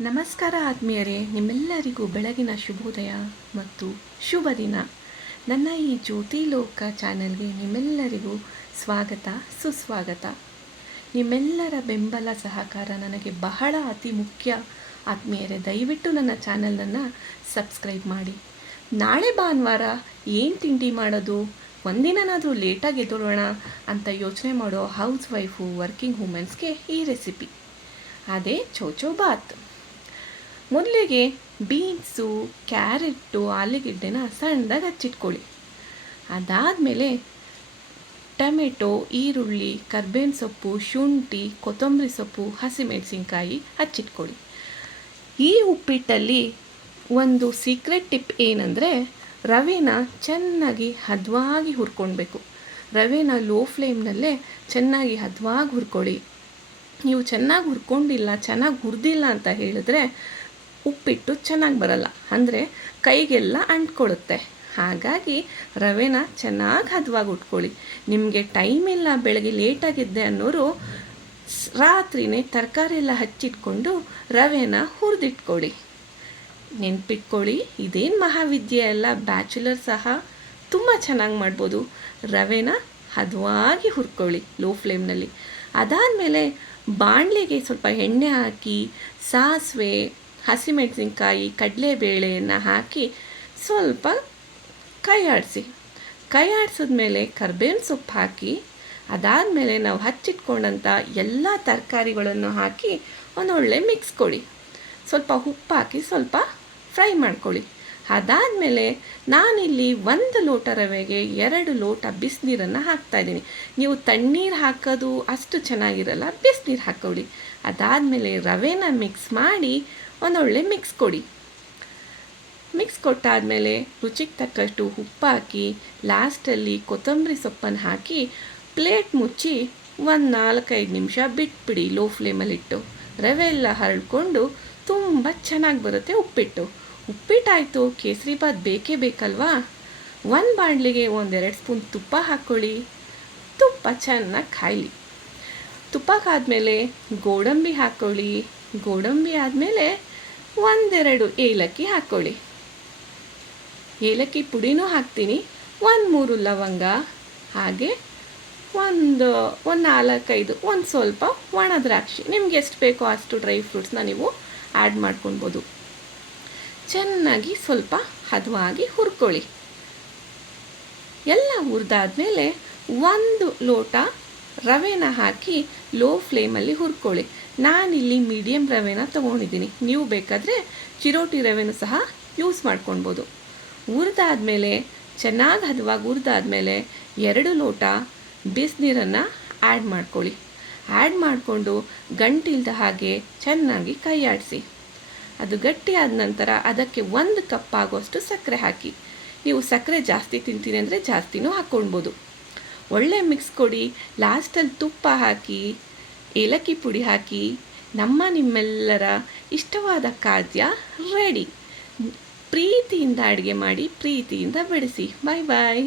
ನಮಸ್ಕಾರ ಆತ್ಮೀಯರೇ, ನಿಮ್ಮೆಲ್ಲರಿಗೂ ಬೆಳಗಿನ ಶುಭೋದಯ ಮತ್ತು ಶುಭ ದಿನ. ನನ್ನ ಈ ಜ್ಯೋತಿ ಲೋಕ ಚಾನೆಲ್ಗೆ ನಿಮ್ಮೆಲ್ಲರಿಗೂ ಸ್ವಾಗತ ಸುಸ್ವಾಗತ. ನಿಮ್ಮೆಲ್ಲರ ಬೆಂಬಲ ಸಹಕಾರ ನನಗೆ ಬಹಳ ಅತಿ ಮುಖ್ಯ ಆತ್ಮೀಯರೇ. ದಯವಿಟ್ಟು ನನ್ನ ಚಾನಲನ್ನು ಸಬ್ಸ್ಕ್ರೈಬ್ ಮಾಡಿ. ನಾಳೆ ಭಾನುವಾರ ಏನು ತಿಂಡಿ ಮಾಡೋದು, ಒಂದಿನಾದರೂ ಲೇಟಾಗಿ ಎದ್ದೋಳೋಣ ಅಂತ ಯೋಚನೆ ಮಾಡೋ ಹೌಸ್ ವೈಫು, ವರ್ಕಿಂಗ್ ವುಮೆನ್ಸ್ಗೆ ಈ ರೆಸಿಪಿ ಅದೇ ಚೌಚೌ ಬಾತ್. ಮೊದಲಿಗೆ ಬೀನ್ಸು, ಕ್ಯಾರೆಟು, ಆಲೂಗೆಡ್ಡೆನ ಸಣ್ಣದಾಗಿ ಹಚ್ಚಿಟ್ಕೊಳ್ಳಿ. ಅದಾದಮೇಲೆ ಟೊಮೆಟೊ, ಈರುಳ್ಳಿ, ಕರ್ಬೇವಿನ ಸೊಪ್ಪು, ಶುಂಠಿ, ಕೊತ್ತಂಬರಿ ಸೊಪ್ಪು, ಹಸಿಮೆಣಸಿನ್ಕಾಯಿ ಹಚ್ಚಿಟ್ಕೊಳ್ಳಿ. ಈ ಉಪ್ಪಿಟ್ಟಲ್ಲಿ ಒಂದು ಸೀಕ್ರೆಟ್ ಟಿಪ್ ಏನಂದರೆ, ರವೆನ ಚೆನ್ನಾಗಿ ಹದವಾಗಿ ಹುರ್ಕೊಳ್ಬೇಕು. ರವೆನ ಲೋ ಫ್ಲೇಮ್ನಲ್ಲೇ ಚೆನ್ನಾಗಿ ಹದವಾಗಿ ಹುರ್ಕೊಳ್ಳಿ. ನೀವು ಚೆನ್ನಾಗಿ ಹುರ್ಕೊಂಡಿಲ್ಲ, ಚೆನ್ನಾಗಿ ಹುರಿದಿಲ್ಲ ಅಂತ ಹೇಳಿದ್ರೆ ಉಪ್ಪಿಟ್ಟು ಚೆನ್ನಾಗಿ ಬರಲ್ಲ, ಅಂದರೆ ಕೈಗೆಲ್ಲ ಅಂಟ್ಕೊಳ್ಳುತ್ತೆ. ಹಾಗಾಗಿ ರವೆನ ಚೆನ್ನಾಗಿ ಹದವಾಗಿ ಉಟ್ಕೊಳ್ಳಿ. ನಿಮಗೆ ಟೈಮ್ ಇಲ್ಲ, ಬೆಳಗ್ಗೆ ಲೇಟಾಗಿದ್ದೆ ಅನ್ನೋರು ರಾತ್ರಿನೇ ತರಕಾರಿ ಎಲ್ಲ ಹಚ್ಚಿಟ್ಕೊಂಡು ರವೆನ ಹುರಿದಿಟ್ಕೊಳ್ಳಿ. ನೆನ್ಪಿಟ್ಕೊಳ್ಳಿ, ಇದೇನು ಮಹಾವಿದ್ಯೆ ಅಲ್ಲ, ಬ್ಯಾಚುಲರ್ ಸಹ ತುಂಬ ಚೆನ್ನಾಗಿ ಮಾಡ್ಬೋದು. ರವೆನ ಹದವಾಗಿ ಹುರ್ಕೊಳ್ಳಿ ಲೋ ಫ್ಲೇಮ್ನಲ್ಲಿ. ಅದಾದಮೇಲೆ ಬಾಣಲೆಗೆ ಸ್ವಲ್ಪ ಎಣ್ಣೆ ಹಾಕಿ ಸಾಸಿವೆ, ಹಸಿಮೆಣಸಿನ್ಕಾಯಿ, ಕಡಲೆಬೇಳೆಯನ್ನು ಹಾಕಿ ಸ್ವಲ್ಪ ಕೈ ಆಡಿಸಿದ್ಮೇಲೆ ಕರ್ಬೇವಿನ ಸೊಪ್ಪು ಹಾಕಿ, ಅದಾದಮೇಲೆ ನಾವು ಹಚ್ಚಿಟ್ಕೊಂಡಂಥ ಎಲ್ಲ ತರಕಾರಿಗಳನ್ನು ಹಾಕಿ ಒಂದೊಳ್ಳೆ ಮಿಕ್ಸ್ ಕೊಡಿ. ಸ್ವಲ್ಪ ಉಪ್ಪು ಹಾಕಿ ಸ್ವಲ್ಪ ಫ್ರೈ ಮಾಡ್ಕೊಳ್ಳಿ. ಅದಾದಮೇಲೆ ನಾನಿಲ್ಲಿ 1 ಲೋಟ ರವೆಗೆ 2 ಲೋಟ ಬಿಸಿನೀರನ್ನು ಹಾಕ್ತಾಯಿದ್ದೀನಿ. ನೀವು ತಣ್ಣೀರು ಹಾಕೋದು ಅಷ್ಟು ಚೆನ್ನಾಗಿರಲ್ಲ, ಬಿಸಿನೀರು ಹಾಕ್ಕೊಳ್ಳಿ. ಅದಾದಮೇಲೆ ರವೆನ ಮಿಕ್ಸ್ ಮಾಡಿ ಒಂದೊಳ್ಳೆ ಮಿಕ್ಸ್ ಕೊಡಿ. ಮಿಕ್ಸ್ ಕೊಟ್ಟಾದಮೇಲೆ ರುಚಿಗೆ ತಕ್ಕಷ್ಟು ಉಪ್ಪು ಹಾಕಿ, ಲಾಸ್ಟಲ್ಲಿ ಕೊತ್ತಂಬರಿ ಸೊಪ್ಪನ್ನು ಹಾಕಿ ಪ್ಲೇಟ್ ಮುಚ್ಚಿ 4-5 ನಿಮಿಷ ಬಿಟ್ಬಿಡಿ ಲೋ ಫ್ಲೇಮಲ್ಲಿಟ್ಟು. ರವೆ ಎಲ್ಲ ಹರಡ್ಕೊಂಡು ತುಂಬ ಚೆನ್ನಾಗಿ ಬರುತ್ತೆ ಉಪ್ಪಿಟ್ಟು. ಉಪ್ಪಿಟ್ಟಾಯಿತು, ಕೇಸರಿ ಬಾತ್ ಬೇಕೇ ಬೇಕಲ್ವಾ. ಒಂದು ಬಾಣಲಿಗೆ 1-2 ಸ್ಪೂನ್ ತುಪ್ಪ ಹಾಕ್ಕೊಳ್ಳಿ. ತುಪ್ಪ ಚೆನ್ನಾಗಿ ಕಾಯಲಿ. ತುಪ್ಪ ಕಾದ್ಮೇಲೆ ಗೋಡಂಬಿ ಹಾಕ್ಕೊಳ್ಳಿ. ಗೋಡಂಬಿ ಆದಮೇಲೆ 1-2 ಏಲಕ್ಕಿ ಹಾಕ್ಕೊಳ್ಳಿ. ಏಲಕ್ಕಿ ಪುಡಿನೂ ಹಾಕ್ತೀನಿ. 1-3 ಲವಂಗ, ಹಾಗೆ ಒಂದು 4-5 ಒಂದು ಸ್ವಲ್ಪ ಒಣ ದ್ರಾಕ್ಷಿ, ನಿಮ್ಗೆ ಎಷ್ಟು ಬೇಕೋ ಅಷ್ಟು ಡ್ರೈ ಫ್ರೂಟ್ಸ್ನ ನೀವು ಆ್ಯಡ್ ಮಾಡ್ಕೊಳ್ಬೋದು. ಚೆನ್ನಾಗಿ ಸ್ವಲ್ಪ ಹದವಾಗಿ ಹುರ್ಕೊಳ್ಳಿ. ಎಲ್ಲ ಹುರಿದಾದ್ಮೇಲೆ 1 ಲೋಟ ರವೆನ ಹಾಕಿ ಲೋ ಫ್ಲೇಮಲ್ಲಿ ಹುರ್ಕೊಳ್ಳಿ. ನಾನಿಲ್ಲಿ ಮೀಡಿಯಮ್ ರವೆನ ತೊಗೊಂಡಿದ್ದೀನಿ, ನೀವು ಬೇಕಾದರೆ ಚಿರೋಟಿ ರವೆನೂ ಸಹ ಯೂಸ್ ಮಾಡ್ಕೊಳ್ಬೋದು. ಹುರಿದಾದ್ಮೇಲೆ ಚೆನ್ನಾಗಿ ಹದವಾಗಿ ಹುರಿದಾದ್ಮೇಲೆ 2 ಲೋಟ ಬಿಸಿನೀರನ್ನು ಆ್ಯಡ್ ಮಾಡ್ಕೊಳ್ಳಿ. ಆ್ಯಡ್ ಮಾಡಿಕೊಂಡು ಗಂಟಿಲ್ದ ಹಾಗೆ ಚೆನ್ನಾಗಿ ಕೈ ಆಡಿಸಿ. ಅದು ಗಟ್ಟಿಯಾದ ನಂತರ ಅದಕ್ಕೆ 1 ಕಪ್ ಆಗೋಷ್ಟು ಸಕ್ಕರೆ ಹಾಕಿ. ನೀವು ಸಕ್ಕರೆ ಜಾಸ್ತಿ ತಿಂತೀರಿ ಅಂದರೆ ಜಾಸ್ತಿನೂ ಹಾಕ್ಕೊಳ್ಬೋದು. ಒಳ್ಳೆ ಮಿಕ್ಸ್ ಕೊಡಿ. ಲಾಸ್ಟಲ್ಲಿ ತುಪ್ಪ ಹಾಕಿ, ಏಲಕ್ಕಿ ಪುಡಿ ಹಾಕಿ, ನಿಮ್ಮೆಲ್ಲರ ಇಷ್ಟವಾದ ಖಾದ್ಯ ರೆಡಿ. ಪ್ರೀತಿಯಿಂದ ಅಡುಗೆ ಮಾಡಿ, ಪ್ರೀತಿಯಿಂದ ಬಡಿಸಿ. ಬಾಯ್ ಬಾಯ್.